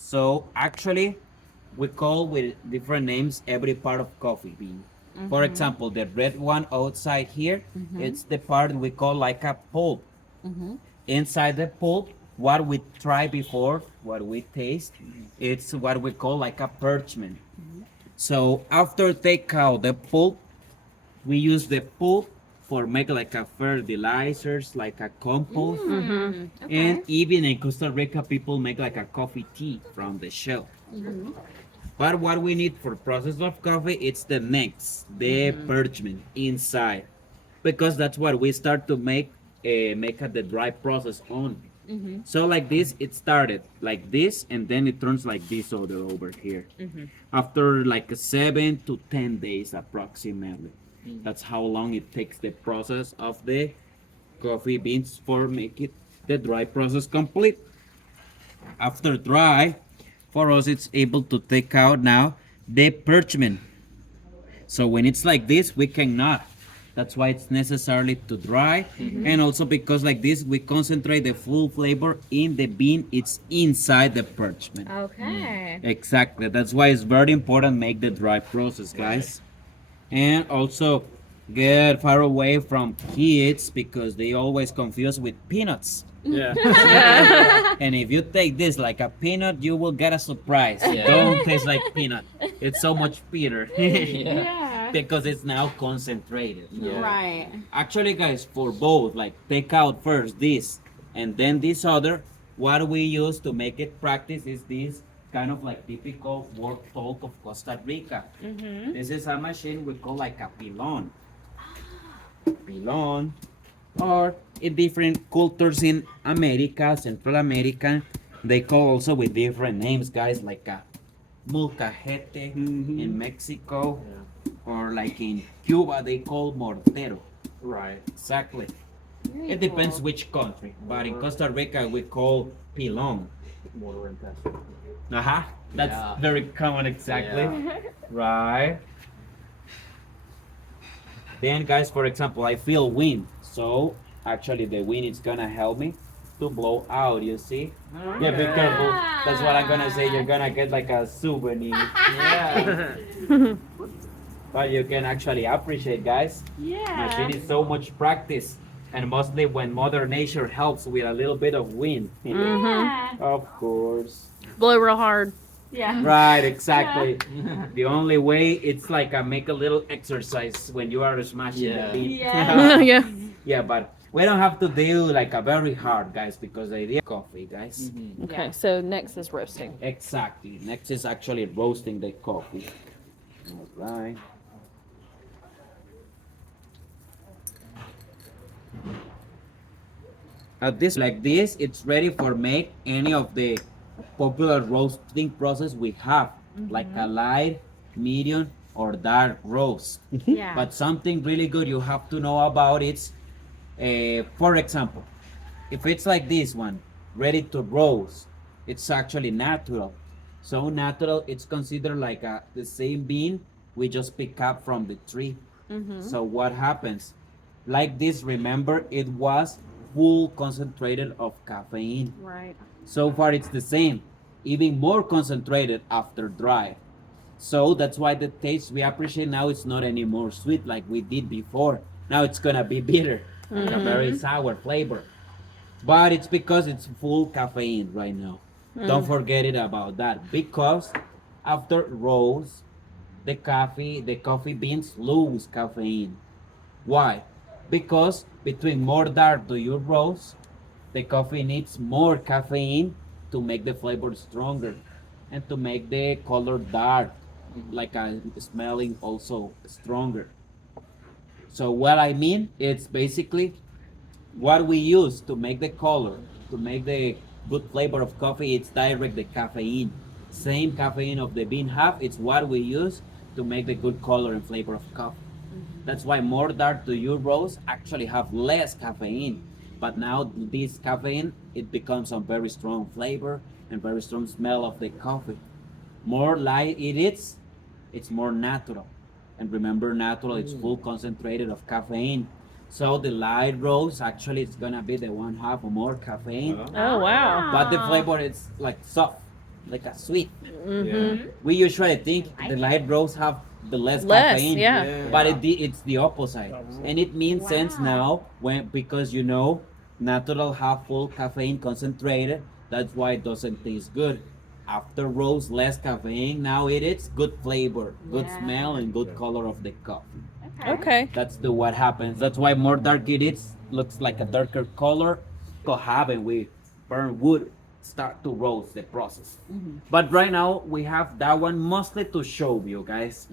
So actually, we call with different names every part of coffee bean. For example, the red one outside here, it's the part we call like a pulp. Inside the pulp, what we try before, what we taste, it's what we call like a parchment. So after take out the pulp, we use the pulp for make like a fertilizers, like a compost. And even in Costa Rica, people make like a coffee tea from the shell. But what we need for process of coffee, it's the next, the parchment inside, because that's what we start to make the dry process on. So like this, it started like this, and then it turns like this order over here. After like 7 to 10 days approximately. That's how long it takes the process of the coffee beans for make it the dry process complete. After dry, for us it's able to take out now the parchment. So when it's like this, we cannot. That's why it's necessarily to dry. And also because like this, we concentrate the full flavor in the bean. It's inside the parchment. Okay. Exactly. That's why it's very important make the dry process, guys. And also get far away from kids because they always confuse with peanuts. Yeah. And if you take this like a peanut, you will get a surprise. Don't taste like peanut. It's so much bitter. Yeah. Because it's now concentrated. Right. Actually, guys, for both, like take out first this and then this other, what we use to make it practice is this kind of like typical work talk of Costa Rica. This is a machine we call like a pilon. Pilon. Or in different cultures in America, Central America, they call also with different names, guys, like a molcajete in Mexico, or like in Cuba, they call mortero. Right. Exactly. It depends which country, but in Costa Rica, we call pilon. Mortar and pestle. Uh-huh. That's Yeah. very common, exactly. Yeah. Right. Then, guys, for example, I feel wind, so actually the wind is gonna help me to blow out. You see? Yeah, be careful. That's what I'm gonna say. You're gonna get like a souvenir. Yeah. But you can actually appreciate, guys. Machine is so much practice, and mostly when Mother Nature helps with a little bit of wind. Of course. Blow real hard. Yeah. Right, exactly. The only way it's like make a little exercise when you are smashing Yeah. the beat. Yeah. Yeah. Yeah, but we don't have to deal like a very hard, guys, because the idea coffee, guys. Okay, so next is roasting. Exactly. Next is actually roasting the coffee. All right. At this like this, it's ready for make any of the popular roasting process we have, like a light, medium, or dark roast. Yeah. But something really good you have to know about it's, for example, if it's like this one, ready to roast, it's actually natural. So natural, it's considered like the same bean we just pick up from the tree. So what happens? Like this, remember, it was full concentrated of caffeine. Right. So far, it's the same, even more concentrated after dry. So that's why the taste we appreciate now is not anymore sweet like we did before. Now it's gonna be bitter, like a very sour flavor. But it's because it's full caffeine right now. Don't forget it about that, because after roast, the coffee beans lose caffeine. Why? Because between more dark do you roast, the coffee needs more caffeine to make the flavor stronger and to make the color dark, like smelling also stronger. So what I mean, it's basically what we use to make the color, to make the good flavor of coffee, it's direct the caffeine. Same caffeine of the bean have, it's what we use to make the good color and flavor of coffee. That's why more dark do you roast actually have less caffeine. But now this caffeine, it becomes a very strong flavor and very strong smell of the coffee. More light it is, it's more natural. And remember, natural, it's full concentrated of caffeine. So the light roast actually is gonna be the one have more caffeine, Oh wow. but the flavor is like soft. like a sweet. Mm-hmm. We usually think the light roast have the less Less, caffeine, yeah. but it's the opposite, and it means sense now because natural have full caffeine concentrated. That's why it doesn't taste good. After roast, less caffeine. Now it is good flavor, good smell, and good color of the coffee. Okay. That's what happens. That's why more dark it is, looks like a darker color. What happen? We burn wood, start to roast the process. But right now we have that one mostly to show you guys.